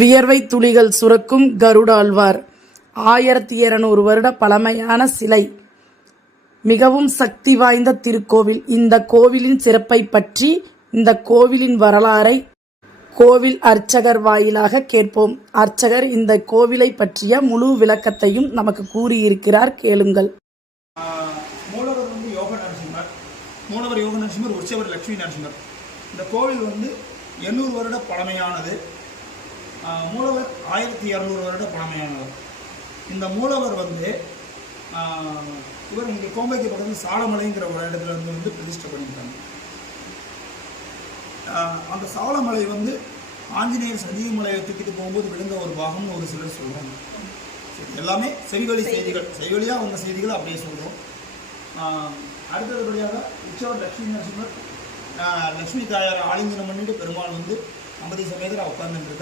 வியர்வை துளிகள் சுரக்கும் கருடாழ்வார் 1200 வருட பழமையான சிலை, மிகவும் சக்தி வாய்ந்த திருக்கோவில். இந்த கோவிலின் சிறப்பை பற்றி, இந்த கோவிலின் வரலாறை கோவில் அர்ச்சகர் வாயிலாக கேட்போம். அர்ச்சகர் இந்த கோவிலை பற்றிய முழு விளக்கத்தையும் நமக்கு கூறியிருக்கிறார், கேளுங்கள். மூலவர் யோக நரசிம்மர், மூலவர் யோக நரசிம்மர், உற்சவர் லட்சுமி நரசிம்மர். இந்த கோவில் 800 வருட பழமையானது. மூலவர் 1200 வருட பழமையானவர். இந்த மூலவர் இவர் இங்கே கோம்பைக்கு பக்கத்தில் சாலமலைங்கிற ஒரு இடத்துல பிரதிஷ்டை பண்ணியிருக்காங்க. அந்த சாலமலை ஆஞ்சநேயர் சஞ்சீவமலையை தூக்கிட்டு போகும்போது விழுந்த ஒரு பாகம்னு ஒரு சிலர் சொல்கிறாங்க. எல்லாமே செவிவழி செய்திகள், செவிவழியாக வந்த செய்திகளை அப்படியே சொல்கிறோம். அடுத்தபடியாக உற்சவர் லட்சுமி நரசிம்மர், லட்சுமி தாயாரை ஆலிங்கனம் பண்ணிட்டு பெருமாள் அம்பதி சமேதராக உட்கார்ந்துட்டு